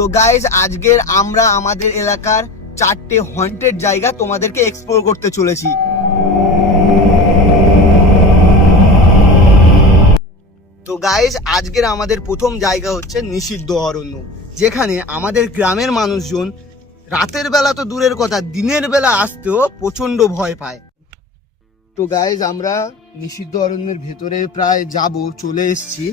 তো গাইজ আজকের আমরা আমাদের এলাকার 4টে হন্টেড জায়গা তোমাদেরকে এক্সপ্লোর করতে চলেছি। তো গাইজ আজকের আমাদের প্রথম জায়গা হচ্ছে নিষিদ্ধ অরণ্য, যেখানে আমাদের গ্রামের মানুষজন রাতের বেলা তো দূরের কথা, দিনের বেলা আসতেও প্রচন্ড ভয় পায়। তো গাইজ আমরা নিষিদ্ধ অরণ্যের ভেতরে প্রায় চলে এসেছি।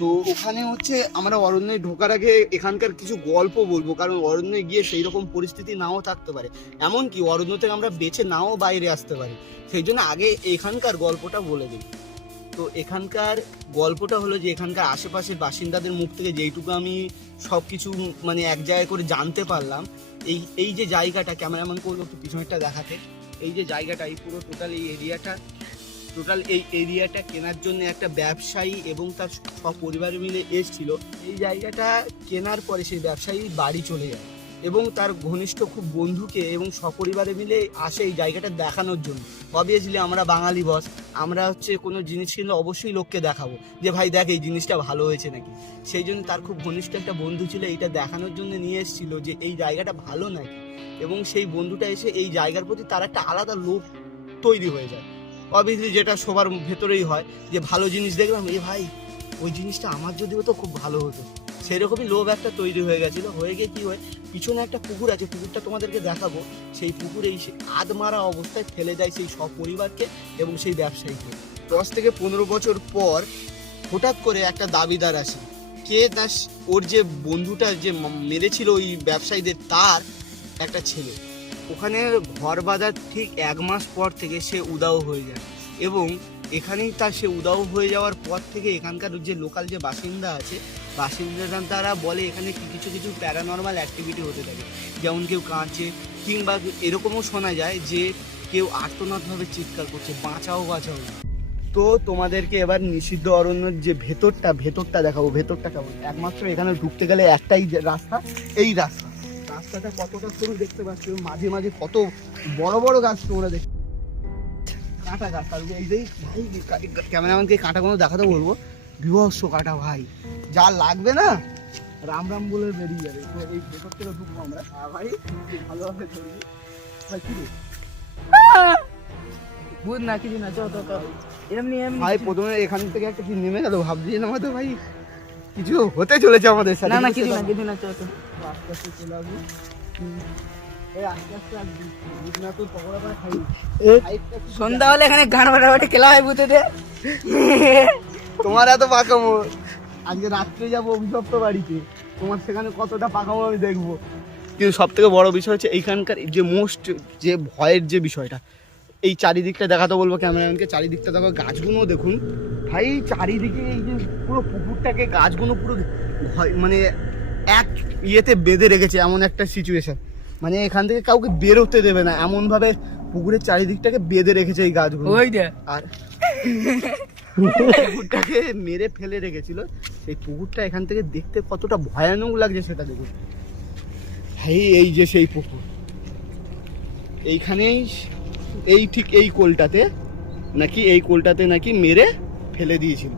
তো ওখানে হচ্ছে আমরা অরণ্যে ঢোকার আগে এখানকার কিছু গল্প বলবো, কারণ অরণ্যে গিয়ে সেই রকম পরিস্থিতি নাও থাকতে পারে, এমনকি অরণ্য থেকে আমরা বেছে নাও বাইরে আসতে পারি। সেই জন্য আগে এখানকার গল্পটা বলে দিই। তো এখানকার গল্পটা হলো যে এখানকার আশেপাশের বাসিন্দাদের মুখ থেকে যেইটুকু আমি সব কিছু মানে এক জায়গায় করে জানতে পারলাম, এই যে জায়গাটা, ক্যামেরাম্যান করলো একটু পিছনেরটা দেখাতে, এই যে জায়গাটা, এই পুরো টোটাল এই এরিয়াটা কেনার জন্য একটা ব্যবসায়ী এবং তার সব পরিবার মিলে এসেছিল। এই জায়গাটা কেনার পরে সেই ব্যবসায়ী বাড়ি চলে যায় এবং তার ঘনিষ্ঠ খুব বন্ধুকে এবং সপরিবারে মিলে আসে এই জায়গাটা দেখানোর জন্য। অবভিয়াসলি আমরা বাঙালি বস, আমরা হচ্ছে কোনো জিনিস কিনলে অবশ্যই লোককে দেখাবো যে ভাই দেখ এই জিনিসটা ভালো হয়েছে নাকি। সেই জন্য তার খুব ঘনিষ্ঠ একটা বন্ধু ছিল, এইটা দেখানোর জন্য নিয়ে এসেছিল যে এই জায়গাটা ভালো নাকি। এবং সেই বন্ধুটা এসে এই জায়গার প্রতি তার একটা আলাদা লোভ তৈরি হয়ে যায়। অবভিয়াসলি যেটা সবার ভেতরেই হয়, যে ভালো জিনিস দেখলাম, এ ভাই ওই জিনিসটা আমার যদি হতো খুব ভালো হতো, সেরকমই লোভ একটা তৈরি হয়ে গেছিলো। হয়ে গিয়ে কি হয়, পিছনে একটা পুকুর আছে, পুকুরটা তোমাদেরকে দেখাবো। সেই পুকুরে এই আধমারা অবস্থায় ফেলে দেয় সেই সব পরিবারকে এবং সেই ব্যবসায়ীকে। 10 থেকে 15 বছর পর হঠাৎ করে একটা দাবিদার আসে, কে দাস, ওর যে বন্ধুটা যে মেরেছিল ওই ব্যবসায়ীদের, তার একটা ছেলে। ওখানে ঘর বাঁধার ঠিক 1 মাস পর থেকে সে উধাও হয়ে যায় এবং এখানেই সে উধাও হয়ে যাওয়ার পর থেকে এখানকার যে লোকাল যে বাসিন্দারা তারা বলে এখানে কিছু প্যারানর্মাল অ্যাক্টিভিটি হতে থাকে, যেমন কেউ কাঁদছে, কিংবা এরকমও শোনা যায় যে কেউ আর্তনাদভাবে চিৎকার করছে, বাঁচাও। তো তোমাদেরকে এবার নিষিদ্ধ অরণ্যের যে ভেতরটা দেখাবো। ভেতরটা কেমন, একমাত্র এখানে ঢুকতে গেলে একটাই রাস্তা, এই রাস্তাটা কতটা সরু দেখতে পাচ্ছ, মাঝে মাঝে কত বড় বড় গাছ তোমরা দেখতে, কাঁটা গাছ। এই যে ভাই ক্যামেরাম্যানকে কাঁটাগুলো দেখাতে বলবো, বিভৎস কাঁটা ভাই, যা লাগবে না রাম রাম বলে বেরিয়ে যাবে। তো এই ভেতর থেকে ঢুকবো আমরা ভাই, ভালোভাবে ধরবি ভাই। কি রে বুঝ না কিছু না, চল তো এমনি ভাই, প্রথমে এখান থেকে একটা কি নেমে গেল, ভাবছি না হয়তো ভাই কিছু হতে চলেছে আমাদের সাথে। না কিছু না, চল তো আস্তে আস্তে চলে আসবি। এই আস্তে আস্তে আসবি, বুঝ না তোর পকোড়া করে খাই। সন্ধ্যা হলে এখানে গান বাটাবাটি খেলা হয় বুঝতে দে। তোমার এত পাকামো, আজকে রাত্রে যাবো অভিশপ্ত বাড়িতে, তোমার সেখানে কতটা পাকামো আমি দেখবো। কিন্তু সব থেকে বড় বিষয় হচ্ছে এইখানকার যে ভয়ের যে বিষয়টা, এই চারিদিকটা দেখাতে বলবো ক্যামেরাম্যানকে। চারিদিকটা দেখো, গাছগুলো দেখুন ভাই, চারিদিকে এই যে পুরো পুকুরটাকে গাছগুলো পুরো মানে এক ইয়েতে বেঁধে রেখেছে, এমন একটা সিচুয়েশন, মানে এখান থেকে কাউকে বেরোতে দেবে না, এমন ভাবে পুকুরের চারিদিকটাকে বেঁধে রেখেছে এই গাছগুলো। আর পুকুরটাকে মেরে ফেলে রেখেছিল, সেই পুকুরটা এখান থেকে দেখতে কতটা ভয়ানক লাগছে সেটা দেখুন ভাই। এই যে সেই পুকুর, এইখানেই ঠিক এই কোলটাতে নাকি মেরে ফেলে দিয়েছিল।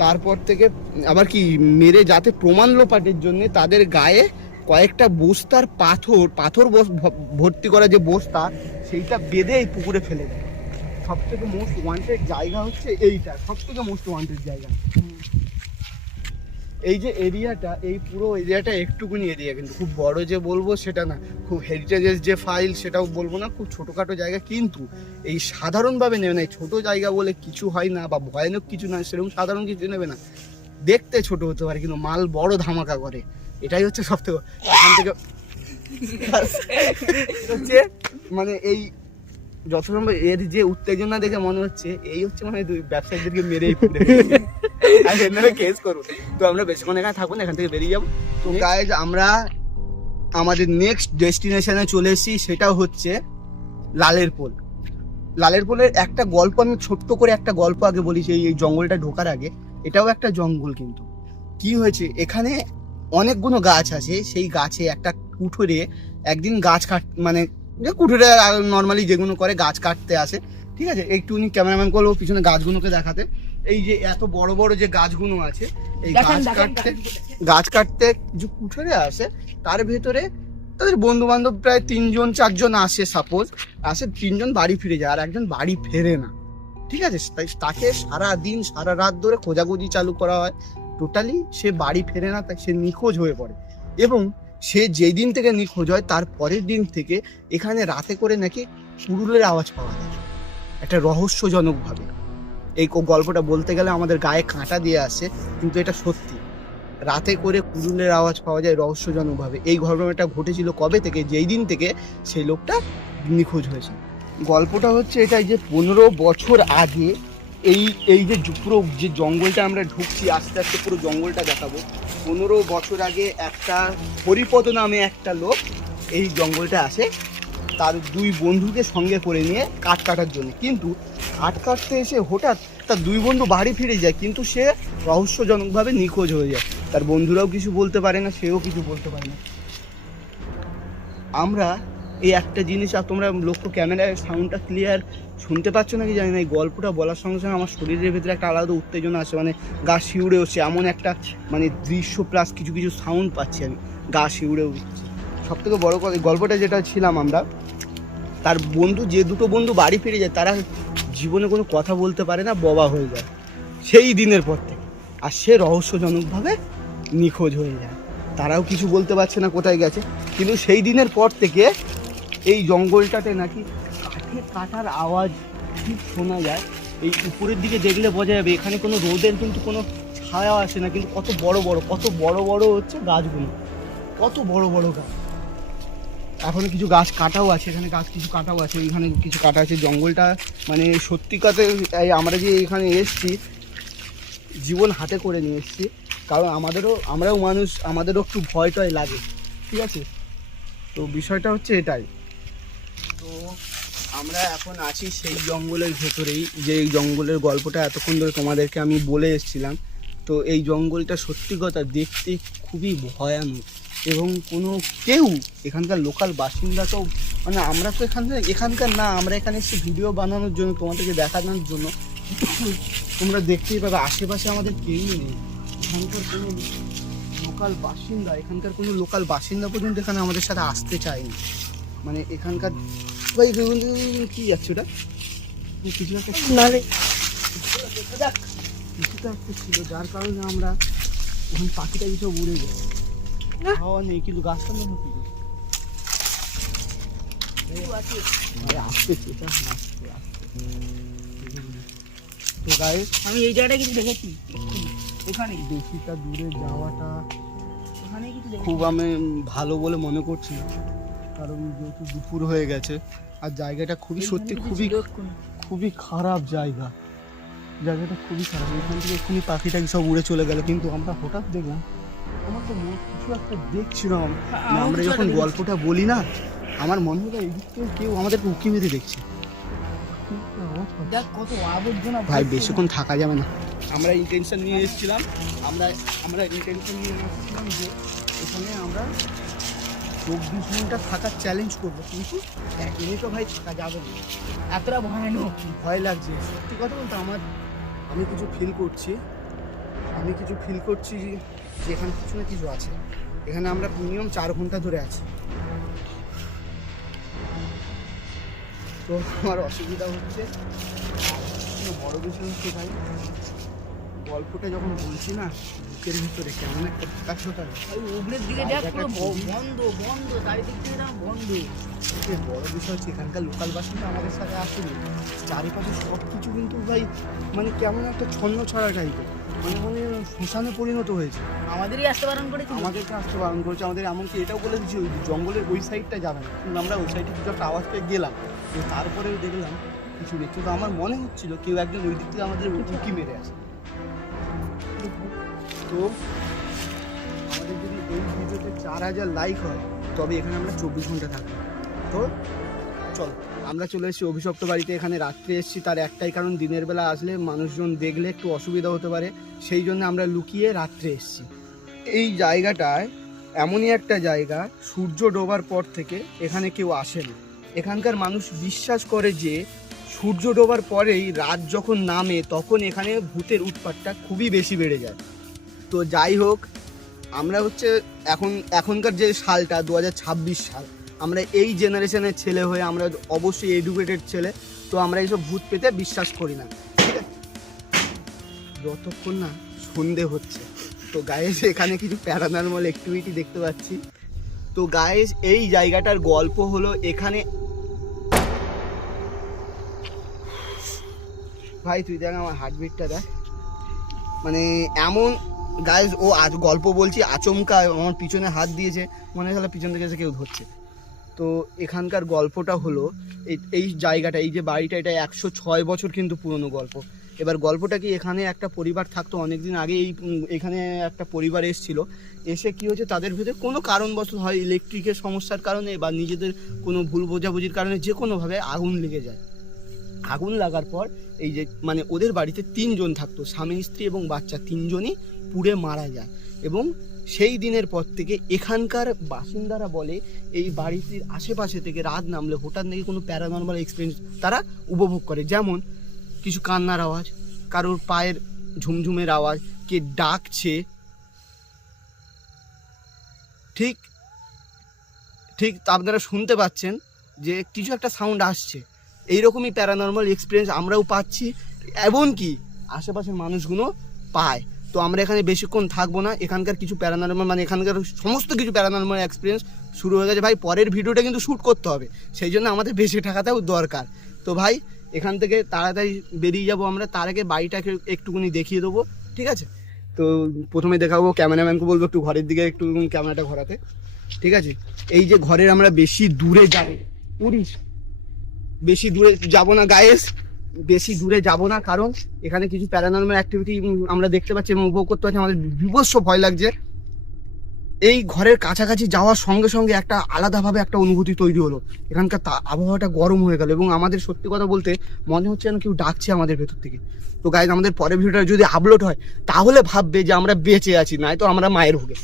তারপর থেকে আবার কি মেরে যাতে প্রমাণ লোপাটের জন্য তাদের গায়ে কয়েকটা বস্তার পাথর ভর্তি করা যে বস্তা, সেইটা বেঁধে এই পুকুরে ফেলে দেয়। সব থেকে মোস্ট ওয়ান্টেড জায়গা হচ্ছে এইটা, সব থেকে মোস্ট ওয়ান্টেড জায়গা। এই যে এরিয়াটা, এই পুরো এরিয়াটা একটুকুনি এরিয়া, কিন্তু খুব বড় যে বলবো সেটা না, খুব হেরিটেজের যে ফাইল সেটাও বলবো না, খুব ছোটোখাটো জায়গা। কিন্তু এই সাধারণভাবে নেবে না, ছোটো জায়গা বলে কিছু হয় না বা ভয়ানক কিছু না, সেরকম সাধারণ কিছু নেবে না। দেখতে ছোট হতে পারে কিন্তু মাল বড় ধামাকা করে, এটাই হচ্ছে সব থেকে। এখান থেকে হচ্ছে মানে এই যত সম্ভব এর যে উত্তেজনা দেখে মনে হচ্ছে এই হচ্ছে মানে ব্যবসায়ীদেরকে মেরেই কেস করবো। তো আমরা বেশিক্ষণ এখানে থাকবো না, এখান থেকে বেরিয়ে যাবো। তো গাইজ আমরা আমাদের নেক্সট ডেস্টিনেশনে চলে এসেছি, সেটা হচ্ছে লালের পোলের একটা গল্প, আমি ছোট্ট করে একটা গল্প আগে বলি। এই জঙ্গলটা ঢোকার আগে, এটাও একটা জঙ্গল, কিন্তু কি হয়েছে এখানে অনেকগুলো গাছ আছে, সেই গাছে একটা কুঠোরে একদিন গাছ মানে যে কুঠোরে নর্মালি যেগুলো করে গাছ কাটতে আসে, ঠিক আছে, একটুখানি ক্যামেরাম্যান করলো পিছনে গাছগুলোকে দেখাতে। এই যে এত বড় বড় যে গাছগুলো আছে, এই দেখেন, গাছ কাটতে যে কুঠরে আসে, তার ভেতরে তাদের বন্ধু বান্ধব প্রায় 3-4 জন আসে, সাপোজ আসে, 3 জন বাড়ি ফিরে যায় আর একজন বাড়ি ফেরে না। ঠিক আছে, তাই তাকে সারা দিন সারা রাত ধরে খোঁজাখুঁজি চালু করা হয়, টোটালি সে বাড়ি ফেরে না, তাই সে নিখোঁজ হয়ে পড়ে। এবং সে যেই দিন থেকে নিখোঁজ হয় তার পরের দিন থেকে এখানে রাতে করে নাকি কুড়ুলের আওয়াজ পাওয়া যায় একটা রহস্যজনকভাবে। এই গল্পটা বলতে গেলে আমাদের গায়ে কাঁটা দিয়ে আসে, কিন্তু এটা সত্যি। রাতে করে কুড়ুলের আওয়াজ পাওয়া যায় রহস্যজনকভাবে। এই ঘটনাটা ঘটেছিল কবে থেকে, যেই দিন থেকে সেই লোকটা নিখোঁজ হয়েছে। গল্পটা হচ্ছে এটাই যে 15 বছর আগে এই যে পুরো যে জঙ্গলটা আমরা ঢুকছি, আস্তে আস্তে পুরো জঙ্গলটা দেখাবো। 15 বছর আগে একটা হরিপদ নামে একটা লোক এই জঙ্গলটা আসে তার 2 বন্ধুকে সঙ্গে করে নিয়ে কাঠ কাটার জন্য। কিন্তু কাঠ কাটতে এসে হঠাৎ তার 2 বন্ধু বাড়ি ফিরে যায়, কিন্তু সে রহস্যজনকভাবে নিখোঁজ হয়ে যায়। তার বন্ধুরাও কিছু বলতে পারে না, সেও কিছু বলতে পারে না। আমরা এই একটা জিনিস, আর তোমরা লক্ষ্য, ক্যামেরায় সাউন্ডটা ক্লিয়ার শুনতে পাচ্ছ নাকি জানি না, এই গল্পটা বলার সঙ্গে সঙ্গে আমার শরীরের ভেতরে একটা আলাদা উত্তেজনা আসে, মানে গা শিউড়ে উঠছে, এমন একটা মানে দৃশ্য প্লাস কিছু কিছু সাউন্ড পাচ্ছি আমি, গা শিউড়ে উঠছে। সব থেকে বড় কথা, গল্পটা যেটা ছিলাম আমরা, তার বন্ধু, যে 2টো বন্ধু বাড়ি ফিরে যায়, তারা জীবনে কোনো কথা বলতে পারে না, বোবা হয়ে যায় সেই দিনের পর থেকে। আর সে রহস্যজনকভাবে নিখোঁজ হয়ে যায়, তারাও কিছু বলতে পারছে না কোথায় গেছে। কিন্তু সেই দিনের পর থেকে এই জঙ্গলটাতে নাকি কাঠে কাটার আওয়াজ ঠিক শোনা যায়। এই উপরের দিকে দেখলে বোঝা যাবে এখানে কোনো রোদের কিন্তু কোনো ছায়া আসে না, কিন্তু কত বড় বড় হচ্ছে গাছগুলো, কত বড় বড় গাছ। এখনো কিছু গাছ কাটাও আছে, এখানে গাছ কিছু কাটাও আছে, এখানে কিছু কাটা আছে। জঙ্গলটা মানে সত্যি কথা, আমরা যে এখানে এসছি জীবন হাতে করে নিয়ে এসছি, কারণ আমরাও মানুষ, আমাদেরও একটু ভয় টয় লাগে, ঠিক আছে। তো বিষয়টা হচ্ছে এটাই। তো আমরা এখন আছি সেই জঙ্গলের ভেতরেই, যে এই জঙ্গলের গল্পটা এতক্ষণ ধরে তোমাদেরকে আমি বলে এসেছিলাম। তো এই জঙ্গলটা সত্যি কথা দেখতে খুবই ভয়ানক, এবং কোনো কেউ এখানকার লোকাল বাসিন্দা তো, মানে আমরা তো এখানকার না, আমরা এখানে এসে ভিডিও বানানোর জন্য, তোমাদেরকে দেখানোর জন্য। তোমরা দেখতেই পাবে আশেপাশে আমাদের কেউই নেই, এখানকার কোনো লোকাল বাসিন্দা পর্যন্ত এখানে আমাদের সাথে আসতে চায়নি। মানে এখানকার ভাই কি যাচ্ছে ওটা, কিছু একটা ছিল, যার কারণে আমরা এখন পাখিটা এইসব উড়ে যায়, হাওয়া নেই, কিন্তু গাছটা নেই আসতেছে। তো গায়ে আমি এই জায়গাটা কিছু দেখেছি, ওখানে বেশিটা দূরে যাওয়াটা ওখানে কিছু খুব আমি ভালো বলে মনে করছি না, কারণ যেহেতু দুপুর হয়ে গেছে আর জায়গাটা খুবই সত্যি খুবই খারাপ জায়গাটা খুবই খারাপ। এখান থেকে এক্ষুনি পাখিটা সব উড়ে চলে গেল, কিন্তু আমরা হঠাৎ দেখলাম, আমার তো কিছু একটা দেখছিলাম, আমরা যখন গল্পটা বলি না, আমার মনে হলো এই দিক থেকে কেউ আমাদেরকে উঁকি মেরে দেখছে। দেখ কত আবর্জনা ভাই বেশিক্ষণ থাকা যাবে না, আমরা ইন্টেনশন নিয়ে এসেছিলাম, আমরা ইন্টেনশন নিয়ে এসেছিলাম যে এখানে আমরা 24 ঘন্টা থাকার চ্যালেঞ্জ করবো, কিন্তু 1 মিনিটও ভাই থাকা যাবে না, এতটা ভয়ানক। ভয় লাগছে। সত্যি কথা বলতে আমি কিছু ফিল করছি যে এখানে কিছু না কিছু আছে। এখানে আমরা মিনিমাম 4 ঘন্টা ধরে আছি। তো আমার অসুবিধা হচ্ছে, বড় বিষয় হচ্ছে ভাই, গল্পটা যখন বলছি না, বুকের ভিতরে কেমন একটা বিকাশটা, উপরের দিকে দেখ পুরো বন্ধ চারিদিক থেকে না বন্ধ। বড় বিষয় হচ্ছে এখানকার লোকাল বাসিন্দা আমাদের সাথে আসেনি, চারিপাশে সব কিছু কিন্তু ভাই মানে কেমন একটা ছন্ন ছাড়া টাইপের, মানে শ্মশানে পরিণত হয়েছে। আমাদেরকে আসতে বারণ করেছে, আমাদের এমনকি এটাও বলে দিচ্ছি ওই জঙ্গলের ওই সাইডটা যাবে না, কিন্তু আমরা ওই সাইডে কিছু একটা আওয়াজ পেয়ে গেলাম, তো তারপরেও দেখলাম কিছু দেখছি। তো আমার মনে হচ্ছিল কেউ একজন ওই দিক থেকে আমাদের উঁকি মেরে আসে। তো আমাদের যদি এই ভিডিওতে 4000 লাইক হয়, তবে এখানে আমরা 24 ঘন্টা থাকবো। তো চল, আমরা চলে এসেছি অভিশপ্ত বাড়িতে। এখানে রাত্রে এসেছি তার একটাই কারণ, দিনের বেলা আসলে মানুষজন দেখলে একটু অসুবিধা হতে পারে, সেই জন্য আমরা লুকিয়ে রাত্রে এসেছি। এই জায়গাটায় এমনই একটা জায়গা, সূর্য ডোবার পর থেকে এখানে কেউ আসে না। এখানকার মানুষ বিশ্বাস করে যে সূর্য ডোবার পরেই রাত যখন নামে তখন এখানে ভূতের উৎপাতটা খুবই বেশি বেড়ে যায়। তো যাই হোক, আমরা হচ্ছে এখনকার যে সালটা 2026 সাল, আমরা এই জেনারেশনের ছেলে হয়ে আমরা অবশ্যই এডুকেটেড ছেলে, তো আমরা এইসব ভূত পেতে বিশ্বাস করি না, ঠিক আছে? যতক্ষণ না সন্ধে হচ্ছে। তো গাইস এখানে কিছু প্যারানর্মাল অ্যাক্টিভিটি দেখতে পাচ্ছি। তো গাইস এই জায়গাটার গল্প হলো, এখানে ভাই তুই দেখ আমার হার্টবিটটা দেখ, মানে এমন গাইস ও আজ গল্প বলছি আচমকা আমার পিছনে হাত দিয়েছে, মনে হয় পিছন থেকে এসে কেউ ধরছে। তো এখানকার গল্পটা হলো এই জায়গাটা, এই যে বাড়িটা, এটা 106 বছর কিন্তু পুরনো গল্প। এবার গল্পটা কি, এখানে একটা পরিবার থাকতো অনেকদিন আগে, এখানে একটা পরিবার এসেছিল, এসে কি হয়েছে তাদের ভিতরে কোনো কারণবশত হয় ইলেকট্রিকের সমস্যার কারণে বা নিজেদের কোনো ভুল বোঝাবুঝির কারণে যে কোনোভাবে আগুন লেগে যায়। আগুন লাগার পর এই যে মানে ওদের বাড়িতে 3 জন থাকতো, স্বামী স্ত্রী এবং বাচ্চা, 3 জনই পুড়ে মারা যায়। এবং সেই দিনের পর থেকে এখানকার বাসিন্দারা বলে এই বাড়িটির আশেপাশে থেকে রাত নামলে হঠাৎ নাকি কোনো প্যারানর্মাল এক্সপিরিয়েন্স তারা উপভোগ করে, যেমন কিছু কান্নার আওয়াজ, কারোর পায়ের ঝুমঝুমের আওয়াজ, কে ডাকছে, ঠিক ঠিক আপনারা শুনতে পাচ্ছেন যে কিছু একটা সাউন্ড আসছে। এইরকমই প্যারানর্মাল এক্সপিরিয়েন্স আমরাও পাচ্ছি, এমনকি আশেপাশের মানুষগুলো পায়। তো আমরা এখানে বেশিক্ষণ থাকবো না, এখানকার কিছু প্যারানর্মাল মানে এখানকার সমস্ত কিছু প্যারানর্মাল এক্সপিরিয়েন্স শুরু হয়ে গেছে। ভাই পরের ভিডিওটা কিন্তু শ্যুট করতে হবে, সেই জন্য আমাদের বেশি টাকাটাও দরকার। তো ভাই এখান থেকে তাড়াতাড়ি বেরিয়ে যাব আমরা, তার আগে বাড়িটাকে একটুখানি দেখিয়ে দেবো, ঠিক আছে? তো প্রথমে দেখাবো, ক্যামেরাম্যানকে বলবো একটু ঘরের দিকে একটু ক্যামেরাটা ঘোরাতে, ঠিক আছে? এই যে ঘরের আমরা বেশি দূরে যাবো, বেশি দূরে যাব না গাইস, বেশি দূরে যাব না, কারণ এখানে কিছু প্যারানর্মাল অ্যাক্টিভিটি আমরা দেখতে পাচ্ছি এবং উপভোগ করতে পারছি। আমাদের বিভৎস ভয় লাগছে। এই ঘরের কাছাকাছি যাওয়ার সঙ্গে সঙ্গে একটা আলাদাভাবে একটা অনুভূতি তৈরি হলো, এখানকার আবহাওয়াটা গরম হয়ে গেল এবং আমাদের সত্যি কথা বলতে মনে হচ্ছে যেন কেউ ডাকছে আমাদের ভেতর থেকে। তো গাইস আমাদের পরের ভিডিওটা যদি আপলোড হয় তাহলে ভাববে যে আমরা বেঁচে আছি, নয়তো আমরা মায়ের ভোগে।